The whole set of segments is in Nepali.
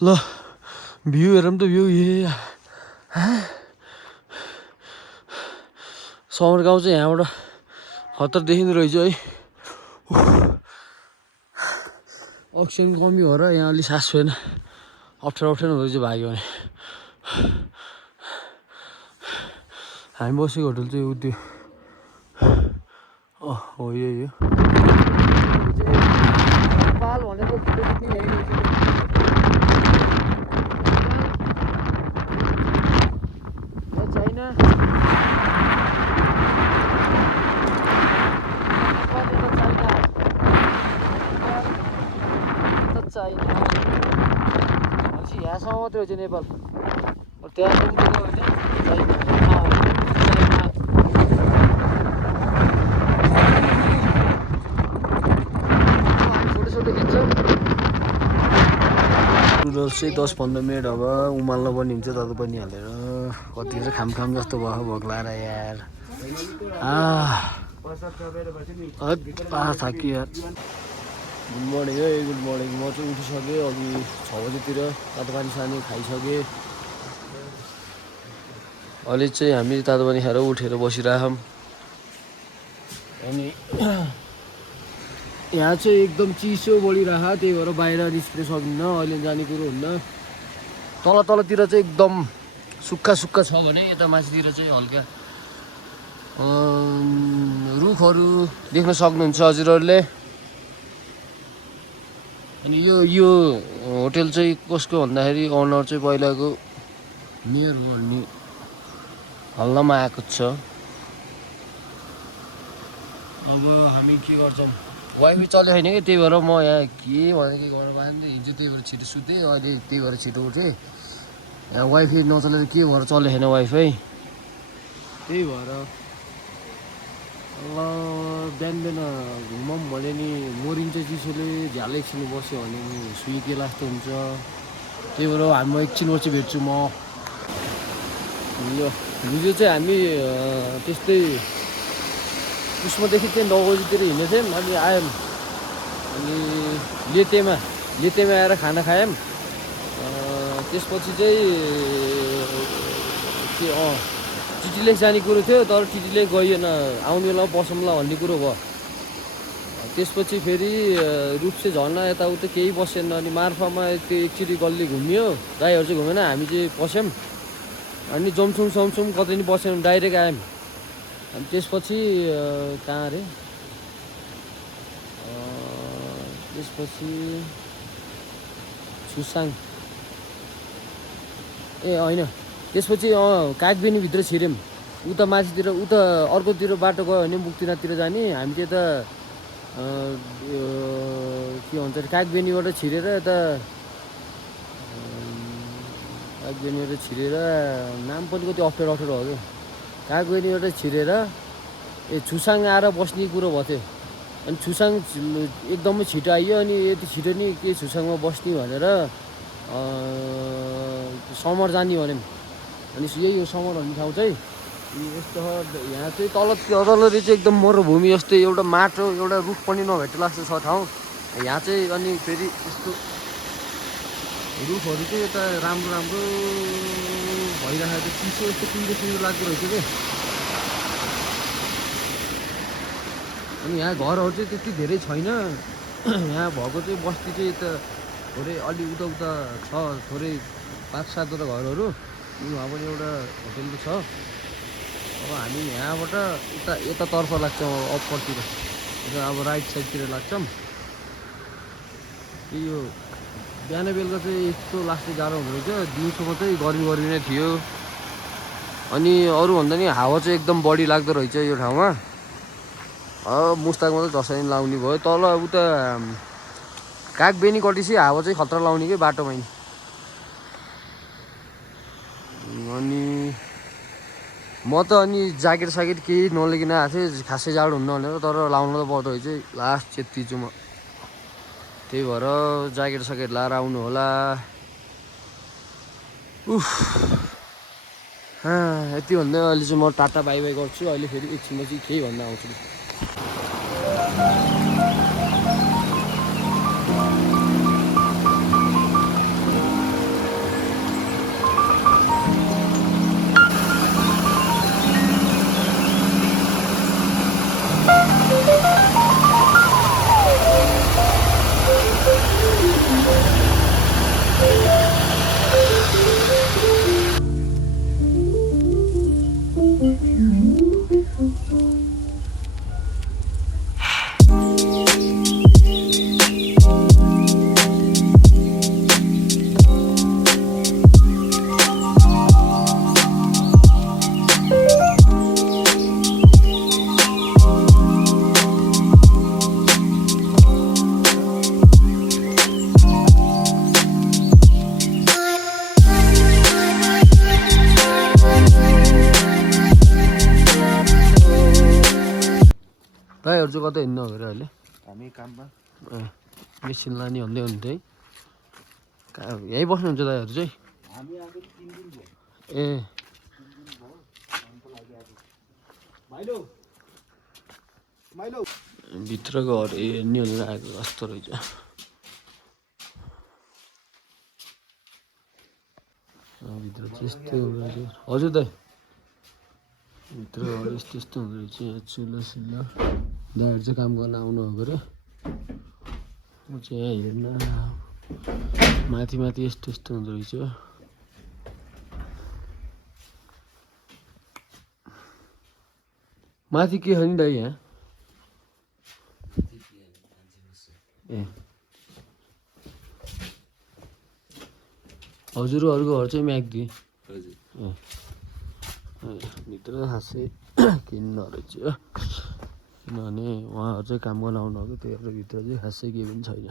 ल भ्यू हेरौँ त भ्यू समर गाउँ चाहिँ यहाँबाट खतर देखिँदो रहेछ है। अक्सिजन कमी हो र यहाँ अलि सास छैन, अप्ठ्यारो हुँदो रहेछ भाग्यो भने। हामी बसेको होटल चाहिँ उ त्यो हो यही हो। यहाँसम्म मात्रै हो नेपाल, त्यहाँ फोटो खिच्छौँ। नुडल्स चाहिँ 10-15 मिनट अब उमाल्न पनि हुन्छ, तता पनि हालेर कति चाहिँ खाम जस्तो भयो, भोक लाएर यार। थाक्यो यार। गुड मर्निङ है, गुड मर्निङ। म चाहिँ उठिसकेँ अघि 6 बजीतिर, तातो पानी सानी खाइसकेँ। अहिले चाहिँ हामी तातो पानी खाएर उठेर बसिरहेछौँ। अनि यहाँ चाहिँ एकदम चिसो बढिरह, त्यही भएर बाहिर निस्किन सकिन्न, अहिले जाने कुरो हुन्न। तलतिर चाहिँ एकदम सुक्खा छ भने यता माथितिर चाहिँ हल्का रुखहरू देख्न सक्नुहुन्छ हजुरहरूले। अनि यो होटल चाहिँ कसको भन्दाखेरि ओनर चाहिँ पहिलाको मेयर हो भन्ने हल्लामा आएको छ। अब हामी के गर्छौँ, वाइफाई चले छैन कि, त्यही भएर म यहाँ के भने के गर्न पाएँ। हिजो त्यही भएर छिटो सुतेँ, अहिले त्यही भएर छिटो उठेँ। यहाँ वाइफाई नचलेर के भएर चले छैन वाइफाई, त्यही भएर बिहान घुमौँ भने नि मोरिन्छ चिसोले, झ्याल एकछिन बस्यो भने नि सुइके लाग्दो हुन्छ। त्यही भएर हामी एकछिन पछि भेट्छु म। हिजो चाहिँ हामी त्यस्तै उसमादेखि चाहिँ 9 बजीतिर हिँडेको थियौँ। अनि आयौँ, अनि लेतेमा आएर खाना खायौँ। त्यसपछि चाहिँ के टिटी लेक जाने कुरो थियो, तर टिटी लेक गइएन, आउने बेलामा बसौँला भन्ने कुरो भयो। त्यसपछि फेरि रूपसे झर्ना यताउता केही बसेन। अनि मार्फामा त्यो एकचोटि गल्ली घुमियो, दाइहरू चाहिँ घुमेन, हामी चाहिँ पस्यौँ। अनि जमसुम कतै नि बसेनौँ, डाइरेक्ट आयौँ। अनि त्यसपछि कहाँ अरे, त्यसपछि छुसाङ होइन, त्यसपछि कागबेनीभित्र छिर्यौँ। उता माथितिर उता अर्कोतिर बाटो गयो भने मुक्तिनाथतिर जाने, हामी चाहिँ यता के भन्छ अरे कागबेनीबाट छिरेर यता नाम पनि कति अप्ठ्यारो हो क्या। कागबेनीबाट छिरेर छुसाङ आएर बस्ने कुरो भएको थियो। अनि छुसाङ एकदमै छिटो आइयो। अनि यति छिटो नि के छुसाङमा बस्ने भनेर समर जाने भन्यौँ। अनि यही हो समर भन्ने ठाउँ चाहिँ। यस्तो यहाँ चाहिँ तलतिर चाहिँ एकदम मरुभूमि जस्तै, एउटा माटो एउटा रुख पनि नभेट्दो लाग्छ छ ठाउँ यहाँ चाहिँ। अनि फेरि यस्तो रुखहरू चाहिँ यता राम्रो भइरहेको थियो, चिसो यस्तो पिरो लाग्दो रहेछ क्या। अनि यहाँ घरहरू चाहिँ त्यति धेरै छैन। यहाँ भएको चाहिँ बस्ती चाहिँ यता थोरै अलि उता छ, थोरै 5-7वटा घरहरू। वहाँ पनि एउटा होटेल त छ। अब हामी यहाँबाट यतातर्फ लाग्छौँ, अप्परतिर अब राइट साइडतिर लाग्छौँ। यो बिहान बेलुका चाहिँ यस्तो लाग्छ गाह्रो हुँदो रहेछ, दिउँसोमा चाहिँ गर्मी नै थियो। अनि अरूभन्दा नि हावा चाहिँ एकदम बढी लाग्दो रहेछ यो ठाउँमा। मुस्ताकमा चाहिँ झसै लाउने भयो, तल उता कागबेनी कटिसी हावा चाहिँ खतरा लाउने कि बाटोमा नि। अनि म त अनि ज्याकेट केही नलिकन आएको थिएँ, खासै जाडो हुन्न भनेर, तर लाउनु त पर्दो रहेछ लास्ट त्यति छु म। त्यही भएर ज्याकेट लाएर आउनु होला। यति भन्दा अहिले चाहिँ म टाटा बाई बाई गर्छु। अहिले फेरि एकछिनपछि केही भन्दा आउँछु। कतै हिँड्नु हो अहिले हामी काममा मेसिन लाने भन्दै हुन्थ्यो है यहीँ बस्नुहुन्छ दाइहरू चाहिँ हामी आज 3 दिन भयो ए 3 दिन भयो कामको लागि आज माइलो माइलो भित्रको घर हेर्ने भनेर आएको जस्तो रहेछ भित्र चाहिँ यस्तै हुँदो रहेछ हजुर दाइ भित्र घर यस्तो यस्तो हुँदो रहेछ यहाँ चुलो सुलो दाइहरू चाहिँ काम गर्न आउनु भएको र म चाहिँ यहाँ हेर्न माथि माथि यस्तो यस्तो हुँदो रहेछ माथि के छ नि दाइ यहाँ ए हजुरहरूको घर चाहिँ म्याग्दी हजुर भित्र खासै किन्न रहेछ किनभने उहाँहरू चाहिँ काम गर्न आउनुभएको त्यही भएर भित्र चाहिँ खासै केही पनि छैन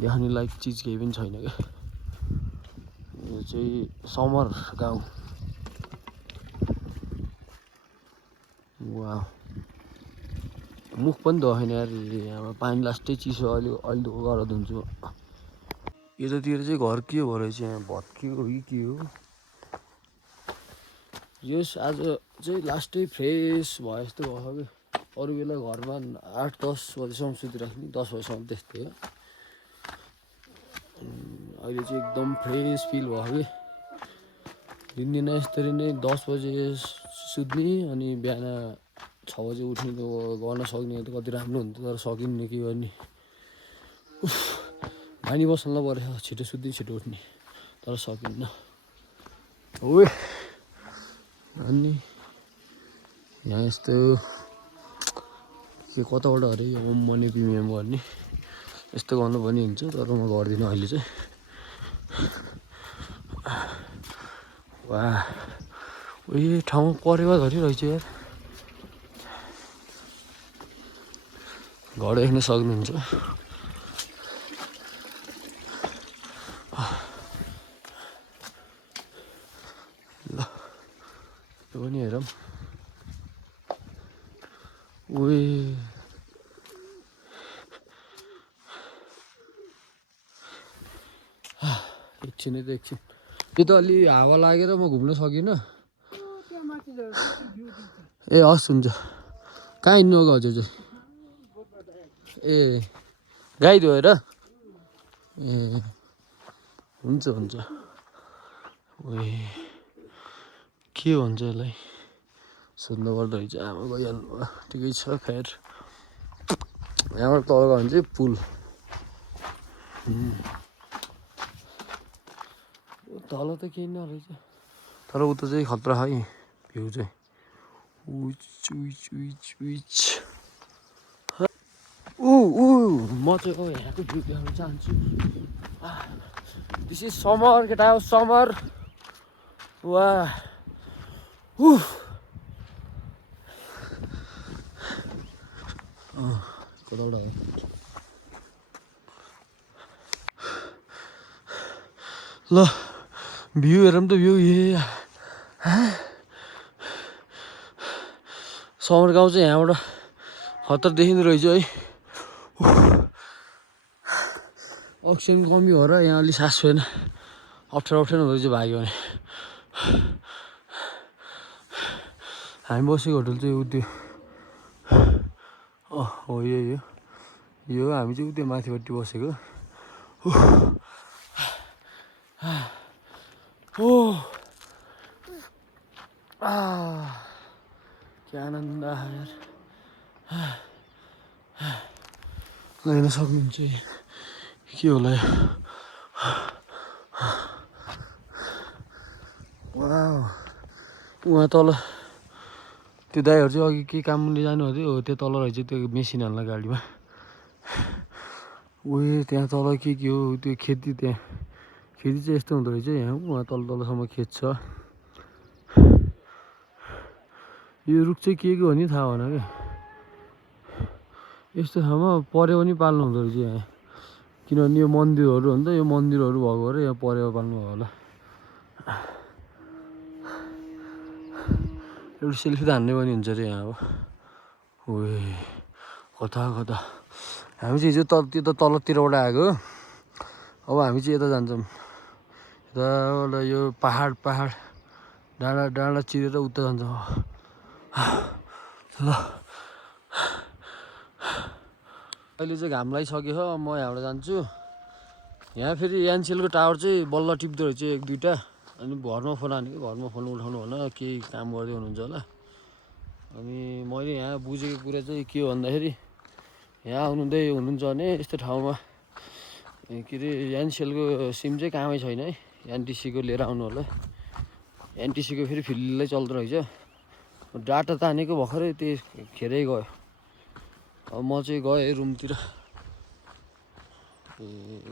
देखाउने लायक चिज केही पनि छैन क्या यो चाहिँ समर गाउँ वाह मुख पनि धोएन यार यहाँ पानी लास्टै चिसो अहिले गरेर धुन्छु यतातिर चाहिँ घर के हो रहेछ यहाँ भत्किएको कि के हो यस आज चाहिँ लास्टै फ्रेस भयो जस्तो भयो कि अरू बेला घरमा 8-10 बजीसम्म सुतिराख्ने 10 बजीसम्म त्यस्तै हो अहिले चाहिँ एकदम फ्रेस फिल भयो कि दिनदिन यसरी नै 10 बजे सुत्ने अनि बिहान 6 बजे उठ्ने त गर्न सक्ने त कति राम्रो हुन्थ्यो तर सकिन्न के गर्ने बानी बस्नलाई परेछ छिटो सुत्ने छिटो उठ्ने तर सकिन्न ओए अनि यहाँ यस्तो के कताबाट अरे ओम मनी प्रिमियम गर्ने यस्तो गर्नु पनि हुन्छ तर म गर्दिनँ अहिले चाहिँ वाह उयो ठाउँ परेवा घरि रहेछ यार घर देख्न सक्नुहुन्छ ल यो पनि हेरौँ उयो एकछिनै त एकछिन यो त अलि हावा लागेर म घुम्न सकिनँ ए हस् हुन्छ कहाँ हिँड्नु हो हजुर चाहिँ ए गाई धोएर ए हुन्छ हुन्छ ओए के भन्छ यसलाई सोध्नु पर्दो रहेछ आमा गइहाल्नु भयो ठिकै छ खैर यहाँबाट तल गयो भने चाहिँ पुल तल त केही नरहेछ तर उता चाहिँ खतरा है भ्यू चाहिँ म चाहिँ यहाँको भ्यू देखाउन चाहन्छु दिस इज समर केटा हो समर वा कताबाट हो ल भ्यू हेरौँ त भ्यू ए समर गाउँ चाहिँ यहाँबाट खतर देखिँदो रहेछ है अक्सिजन कमी हो र यहाँ अलि सास छैन अप्ठ्यारो हुँदो रहेछ भाग्यो भने हामी बसेको होटल चाहिँ उत्यो हो यो हामी चाहिँ उत्यो माथिपट्टि बसेको क्या आनन्द यार हेर्न सक्नुहुन्छ के होला यो उहाँ तल त्यो दाइहरू चाहिँ अघि के कामले जानुहुँदै हो त्यो तल रहेछ त्यो मेसिन हाल्न गाडीमा उयो त्यहाँ तल के हो त्यो खेती त्यहाँ खेती चाहिँ यस्तो हुँदो रहेछ यहाँ उहाँ तलसम्म खेत छ यो रुख चाहिँ के हो नि थाहा भएन क्या यस्तो ठाउँमा परेवा पनि पाल्नु हुँदो रहेछ यहाँ किनभने यो मन्दिरहरू हो नि त यो मन्दिरहरू भएको भएर यहाँ परेवा पाल्नु भयो होला एउटा सेल्फी त हान्ने पनि हुन्छ अरे यहाँ अब ओए कता कता हामी चाहिँ हिजो त्यो त तलतिरबाट आएको अब हामी चाहिँ यता जान्छौँ यताबाट यो पहाड डाँडा चिरेर उता जान्छौँ ल अहिले चाहिँ घाम लागिसक्यो म यहाँबाट जान्छु यहाँ फेरि एनसेलको टावर चाहिँ बल्ल टिप्दो रहेछ एक दुईवटा अनि घरमा फोन हाने कि घरमा फोन उठाउनु होला केही काम गर्दै हुनुहुन्छ होला अनि मैले यहाँ बुझेको कुरा चाहिँ के हो भन्दाखेरि यहाँ हुनुहुन्छ भने यस्तो ठाउँमा के अरे एनसेलको सिम चाहिँ कामै छैन है एनटिसीको लिएर आउनु होला एनटिसीको फेरि फिल्लै चल्दो रहेछ डाटा तानेको भर्खरै त्यतिखेरै गयो अब म चाहिँ गएँ रुमतिर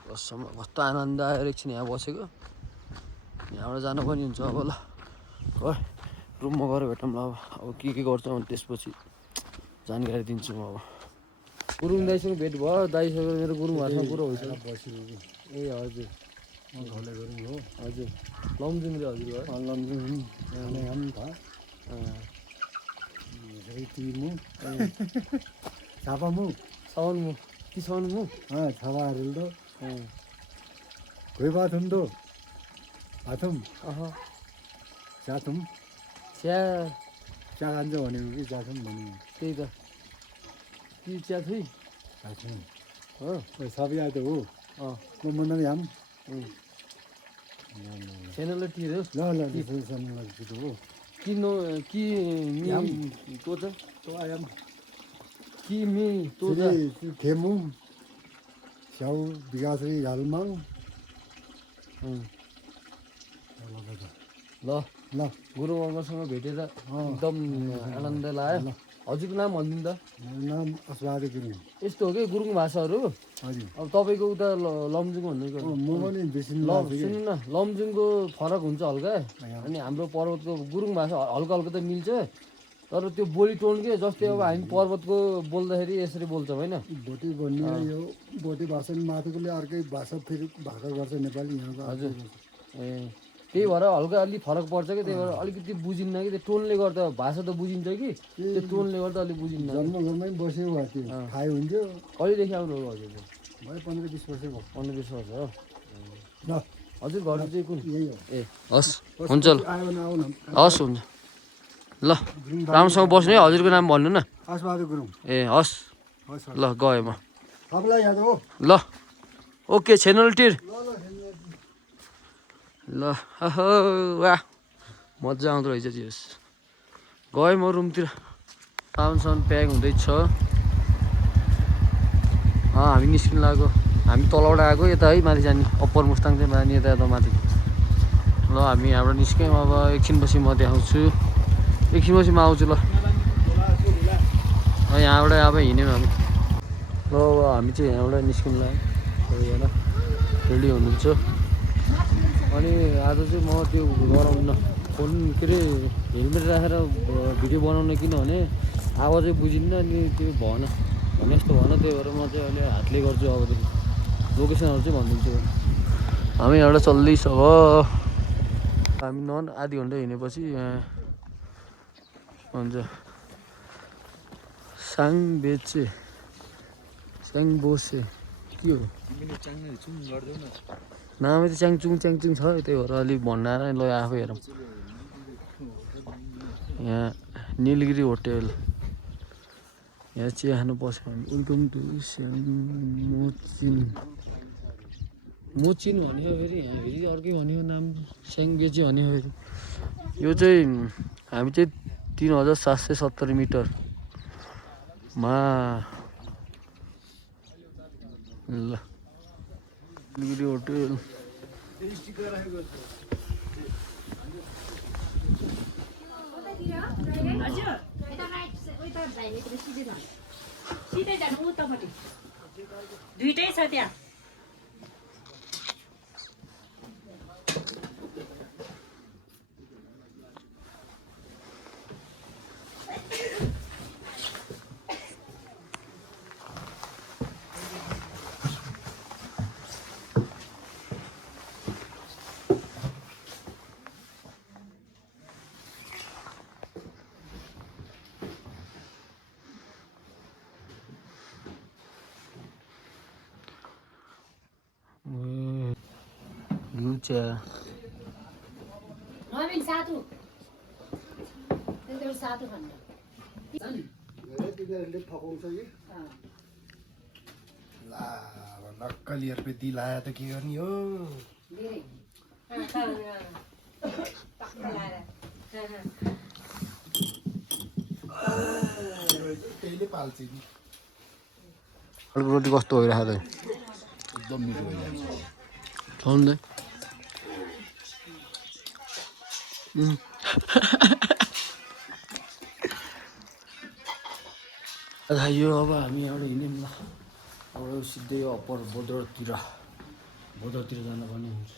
कसम कस्तो आनन्द आएर एकछिन यहाँ बसेको यहाँबाट जानु पनि हुन्छ अब ल गयो रुममा गएर भेटौँ ल अब के गर्छ भने त्यसपछि जानकारी दिन्छु म अब गुरुङ दाइसँग भेट भयो दाइसँग मेरो गुरुङ भाषामा कुरो हुन्छ बसिरहेको ए हजुर घले गरौँ हो हजुर लमजुङले हजुर भयो लमजुङ हम था तिमु छापामु साउन्ड कि साउन्ड मु छापाहरू त कोही बाथुम त बाथुम जाथुम चिया चिया खान्छ भनेको कि जाथुम भनेको त्यही त कि चिया थुई जाथुम हो सबै आयो त हो म मन्दा हम च्यानलले टिर्यो ल ल ल हो कि नो कि मी तोजा तो आयाम कि मी तोजा खेमु स्याउ विकासरी हालमाङ ल ल गुरु अङ्गसँग भेटेर एकदम आनन्द लाग्यो हजुरको नाम भनिदिनु त नाम असवादी गुरुङ यस्तो हो कि गुरुङ भाषाहरू हजुर अब तपाईँको उता लमजुङ भनेको म पनि बेसी सुन्नु न लमजुङको फरक हुन्छ हल्का अनि हाम्रो पर्वतको गुरुङ भाषा हल्का हल्का त मिल्छ तर त्यो बोली टोन के जस्तै अब हामी पर्वतको बोल्दाखेरि यसरी बोल्छौँ होइन भोटे भन्ने यो भोटे भाषा माथिकोले अर्कै भाषा फेरि भाका गर्छ नेपाली यहाँको हजुर ए त्यही भएर हल्का अलिक फरक पर्छ कि त्यही भएर अलिकति बुझिन्न कि त्यो टोनले गर्दा भाषा त बुझिन्छ कि त्यो टोनले गर्दा अलिक बुझिन्न जन्मघरमै बस्यो वा त्यो थाहै हुन्थ्यो कहिलेदेखि आउनु हो हजुर भयो 15-20 वर्ष भयो 15-20 वर्ष हो ल हजुर घर चाहिँ कुन यही हो ए हस् हुन्छ ल आयो न आउन हस् हुन्छ ल राम्रोसँग बस्नु है हजुरको नाम भन्नु न आसबहादुर गुरुङ ए हस् हस् ल गएँ म सबलाई याद हो ल ओके छेनल टिर ल वाह मजा आउँदो रहेछ जियोस् गएँ म रुमतिर साउन्ड प्याक हुँदैछ हामी निस्किनु लाग्यो हामी तलबाट आएको यता है माथि जाने अप्पर मुस्ताङ चाहिँ माथि यता माथि ल हामी यहाँबाट निस्क्यौँ अब एकछिनपछि म देखाउँछु एकछिनपछि म आउँछु ल यहाँबाट अब हिँड्यौँ हामी ल अब हामी चाहिँ यहाँबाट निस्किनु लाग्यो सबैजना रेडी हुनुहुन्छ अनि आज चाहिँ म त्यो गराउन फोन के अरे हेलमेट राखेर भिडियो बनाउन किनभने आवाजै बुझिन्न अनि त्यो भएन भने जस्तो भएन त्यही भएर म चाहिँ अहिले हातले गर्छु अबदेखि लोकेसनहरू चाहिँ भनिदिन्छु हामी यहाँबाट चल्दैछ अब हामी आधी घन्टा हिँडेपछि यहाँ भन्छ साङबोसे के हो नामै त च्याङचुङ छ त्यही भएर अलिक भन्न आएर ल आफै हेरौँ यहाँ निलगिरी होटेल यहाँ चिया खानु पस्यो भने वेलकम टु मोचिन भनेको फेरि यहाँ फेरि अर्कै भनेको नाम स्याङ्गेची भनेको फेरि यो चाहिँ हामी चाहिँ 3770 मिटरमा ल निलगिरी होटेल सिधै जानु उतापट्टि दुइटै छ त्यहाँ हुन्छ नवीन सातु त्यसले सातु भन्नु तिनीहरूले फकाउँछ कि ला नक्कली रुपियाँ लाया त के गर्ने हो त्यहीले पाल्छ नि रोटी कस्तो भइरहेको त एकदम मिठो भइरहेको छाउँदै यो अब हामी यहाँबाट हिँड्यौँ ल अब सिधै अप्पर बोर्डरतिर जानुपर्ने हुन्छ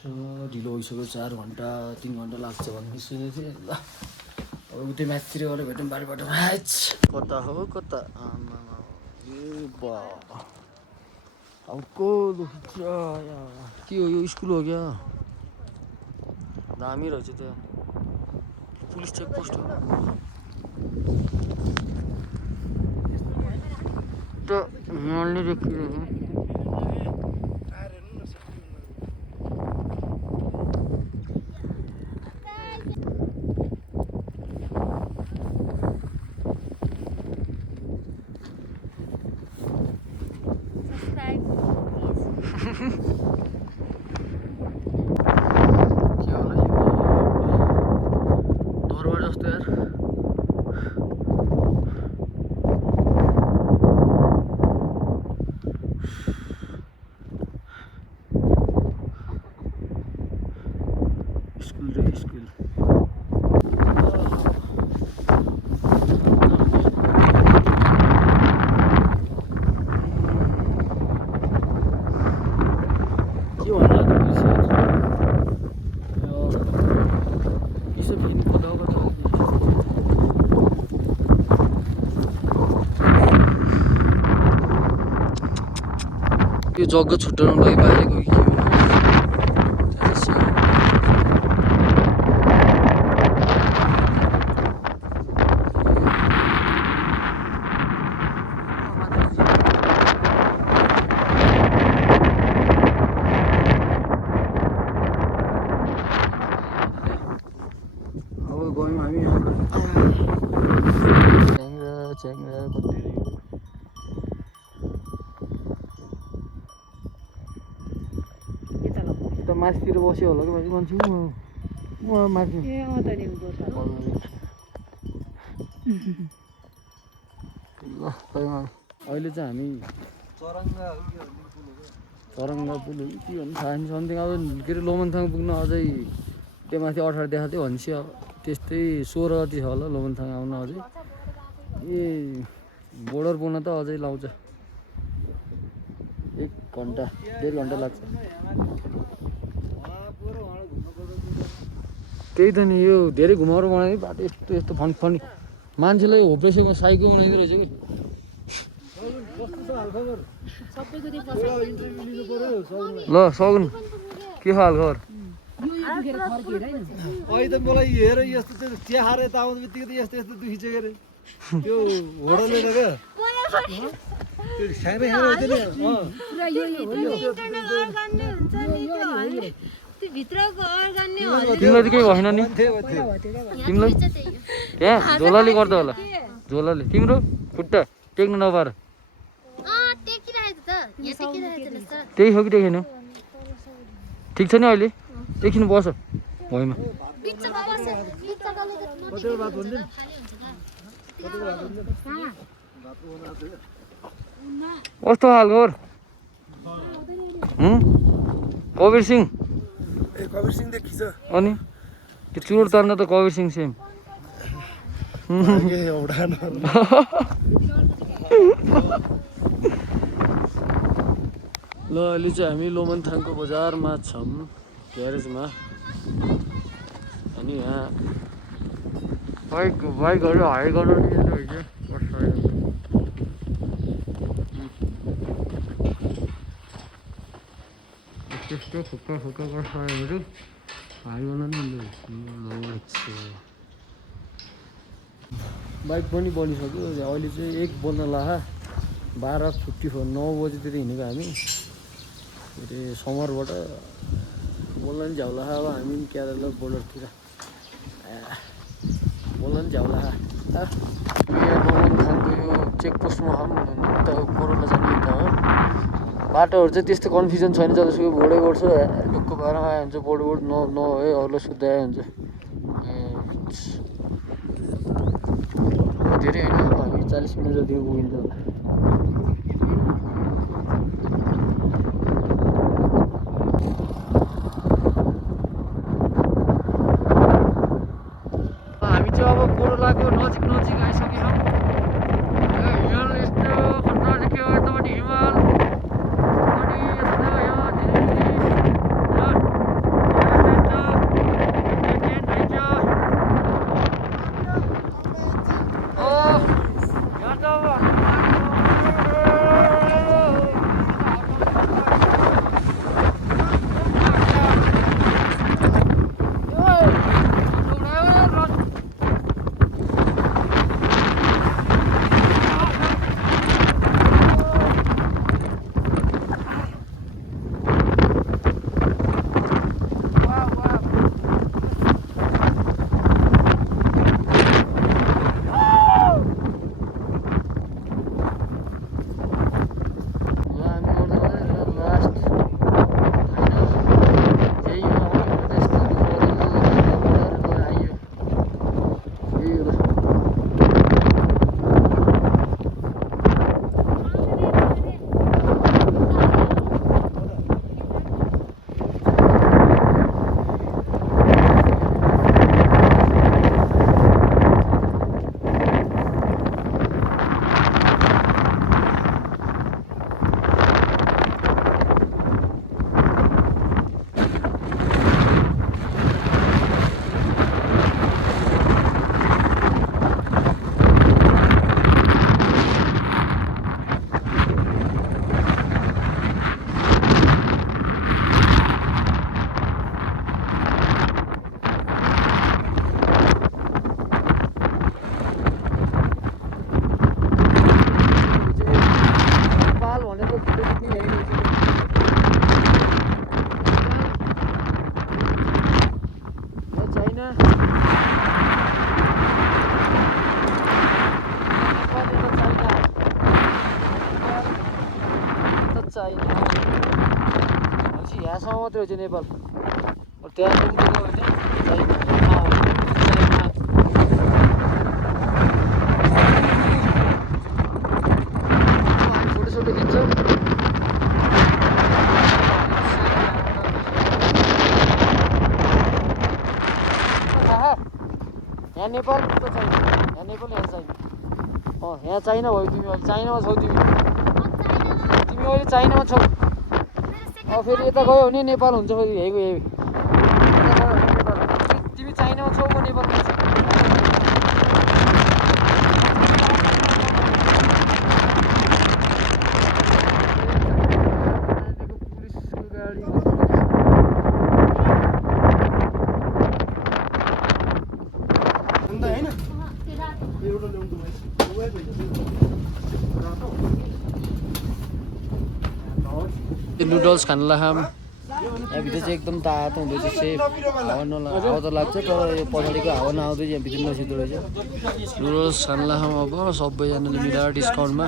ढिलो भइसक्यो 4 घन्टा 3 घन्टा लाग्छ भन्ने सुनेको थिएँ ल अब उतै माथितिर गएर भेटौँ बाटो कता हो कता आमा ए बा अब को के हो यो स्कुल हो क्या दामी रहेछ त्यहाँ पुलिस चेकपोस्ट हो त यहाँले देखिरहेको के होला यो दरबार जस्तो यार स्कुल रे स्कुल के भन्नु यसो फेरि कता यो जग्गा छुट्याउनु लागि बाहिरको के हो अब गयौँ हामी च्याङ्रा कति त माथितिर बस्यो होला कि मान्छे माथि ल अहिले चाहिँ हामी चरङ्गा पुल हो कि के भन्नु थाहा छैन समथिङ अब के अरे लोमनथाङ पुग्न अझै त्यो माथि 18 देखाएको थियो भनेपछि त्यस्तै 16 जति छ होला लोमनथाङ आउन अझै ए बोर्डर पुग्न त अझै लाउँछ 1 घन्टा 1.5 घन्टा लाग्छ त्यही त नि यो धेरै घुमाउरो बनायो बाटो यस्तो यस्तो फनी मान्छेलाई होप्रेसोमा साइको बनाइदिँदो रहेछ कि ल सगुन के हाल खबर अहिले त मलाई हेर यस्तो चाहिँ चिया खाएर यता आउने बित्तिकै त यस्तो यस्तो दुखिसक्यो अरे त्यो होडलले त क्या त्यो सानो सानो हुन्छ नि तिमीलाई त केही भएन नि तिमीलाई त्यहाँ झोलाले गर्दा होला झोलाले तिम्रो खुट्टा टेक्नु नपाएर त्यही हो कि देखेन ठिक छ नि अहिले एकछिन बस भुइँमा कस्तो हाल खबर कबीर सिंह अनि त्यो चुरोट तर्न त कबीर सिंह सेम ल अहिले चाहिँ हामी लोमनथाङको बजारमा छौँ ग्यारेजमा अनि यहाँ बाइकहरू हाई गर्न त्यस्तो फुक्का गर्छहरू हाई गर्न नि बाइक पनि बनिसक्यो अहिले चाहिँ 1 बज्न लाग्यो 12:54 9 बजीतिर हिँडेको हामी के अरे समरबाट बोल्न नि झ्याउला अब हामी पनि केरला बोर्डरतिर बोल्न नि झ्याउला यहाँ नमन खानको यो चेकपोस्टमा हम उता कोरोना जाने यता हो बाटोहरू चाहिँ त्यस्तो कन्फ्युजन छैन जतिसुकै बोर्डै गर्छ ढुक्क भएर आयो हुन्छ बोर्ड नभए अरूलाई सोध्दै आयो हुन्छ धेरै होइन अब हामी 40 मिनट जति पुगिन्छ हामी चाहिँ अब कोरोलाको नजिक आइसक्यौँ हिमाल यस्तो खतरा देखियो यतापट्टि हिमाल अनि यस्तो यो यहाँसम्म मात्रै हो चाहिँ नेपाल त्यहाँ फोटोसोटो खिच्छौँ यहाँ नेपाल त छैन यहाँ नेपाल यहाँ छैन यहाँ चाइना भयो तिमी अहिले चाइनामा छौ तिमी अहिले चाइनामा छौ फेरि यता गयो भने नेपाल हुन्छ फेरि हेगो हेभी तिमी चाइनामा छौ म नेपालमा छु पुलिसको गाडी नुडल्स खानलाई हम यहाँभित्र चाहिँ एकदम तातो हुँदैछ सेफ हावा हावा त लाग्छ तर यो पछाडिको हावा नआउँदै यहाँभित्र नसिद्धो रहेछ नुडल्स खानलाई हम अब सबैजनाले मिलाएर डिस्काउन्टमा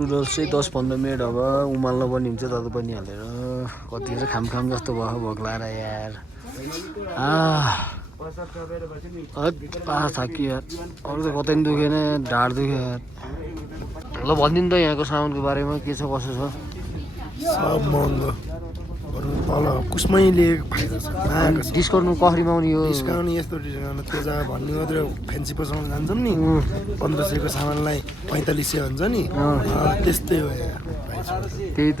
नुडल्स चाहिँ 10-15 मिनट अब उमाल्न पनि हुन्छ तातो पनि हालेर कतिखेर खाम जस्तो भयो भोक लाएर यार थाकियो यार अरू त कतै पनि दुखेन ढाड दुख्यो यार ल भनिदिनु त यहाँको सामानको बारेमा के छ कसो छ सब महँगो तल कुसमै लिएको फाइदा छ डिस्काउन्टमा कसरीमा आउने यो डिस्काउन्ट यस्तो डिस्काउन्ट त्यो जग्गा भन्ने मात्रै फ्यान्सी पसलमा जान्छौँ नि 1500 को सामानलाई 4500 हुन्छ नि त्यस्तै हो यार त्यही त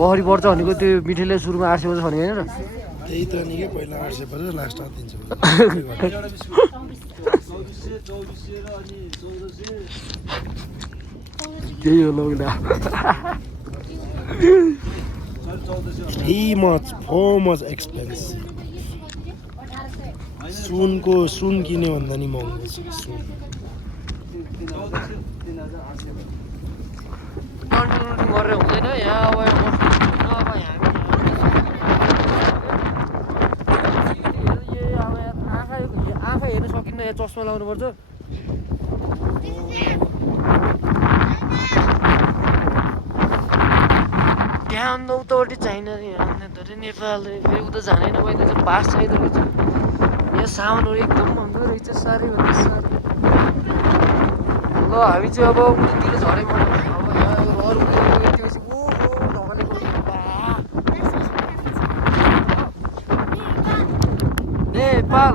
कसरी पर्छ भनेको त्यो मिठेले सुरुमा 800 पर्छ भने होइन र त्यही त नि के पहिला 800 पर्छ लास्टमा 300 त्यही हो लौला फो मच एक्सपेन्सिभ सुन किन्यो भन्दा नि महँगो छ सुन गरेर हुँदैन यहाँ अब अब हामी आँखा हेर्न सकिन्न यहाँ चस्मा लाउनुपर्छ त्यहाँ अन्त उतापट्टि चाइना नेपाल फेरि उता जानै नपाइँदा चाहिँ पास चाहिँदो रहेछ यहाँ सामानहरू एकदम महँगो रहेछ साह्रै भन्दा साह्रै ल हामी चाहिँ अब उतातिर झऱ्यौँ अब यहाँ अरू यतिपछि ढकलेको Nepal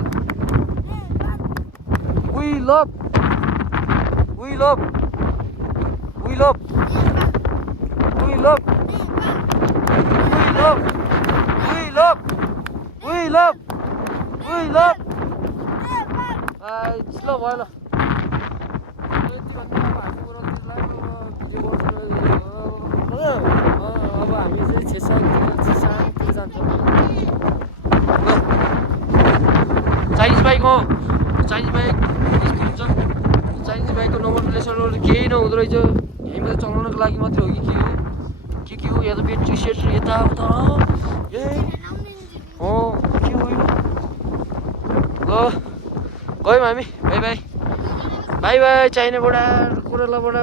we love we love we love we love we love we love we love ल भयो ल अब हामी चाहिँ छेसाङतिर जान्छौँ चाइनिज बाइक हो चाइनिज बाइक हुन्छ चाइनिज बाइकको नम्बर प्लेटहरू केही नहुँदो रहेछ यहीँ मात्रै चलाउनको लागि मात्रै हो कि के हो या त ब्याट्री सेट्री यताउता ए हो के हो यो ल गयौँ हामी bye bye bye bye China कोरालाबाट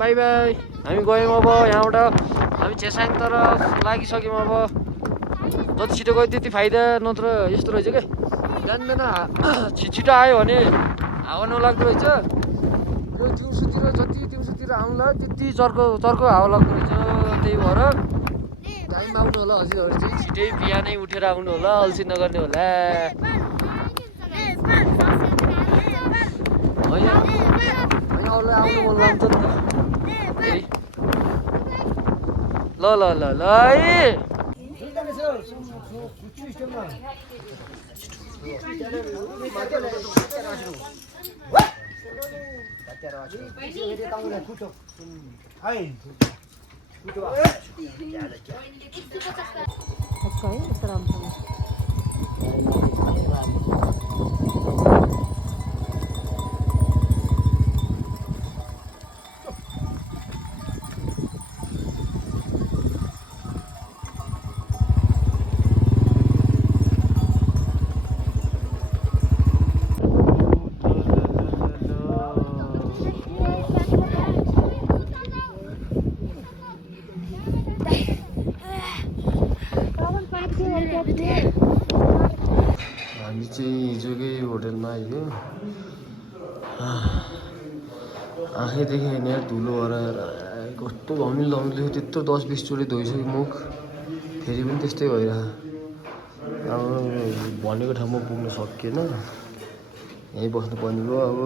बाई बाई हामी गयौँ अब यहाँबाट हामी छेसाङ तरफ लागिसक्यौँ अब जति छिटो गयो त्यति फाइदा नत्र यस्तो रहेछ क्या जान्दैन छिटो आयो भने हावा नलाग्दो रहेछ यो दिउँसोतिर जति दिउँसोतिर आउनु लाग्यो त्यति चर्को हावा लाग्दो रहेछ त्यही भएर टाइममा आउनु होला हजुरहरू चाहिँ छिटै बिहानै उठेर आउनु होला अल्छी नगर्ने होला होइन अरूलाई आउनु मन लाग्छ नि त फेरि ल ल ल ल है हामी चाहिँ हिजोकै होटलमा आयो आँखै देखेन यार धुलो भएर कस्तो धमिलो थियो त्यत्रो 10-20 चोटि धोइसक्यो मुख फेरि पनि त्यस्तै भइरह अब भनेको ठाउँमा पुग्न सकिएन यहीँ बस्नुपर्ने भयो अब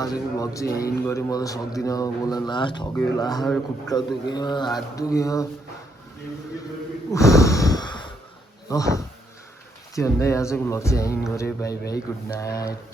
आजको भ्लग चाहिँ यहीँ गरेँ म त सक्दिनँ बोल्न लास्ट थक्यो लास्ट खुट्टा दुख्यो हात दुख्यो त्यो भन्दै आजको भ्लग चाहिँ यहीँ गरेँ बाई बाई गुड नाइट।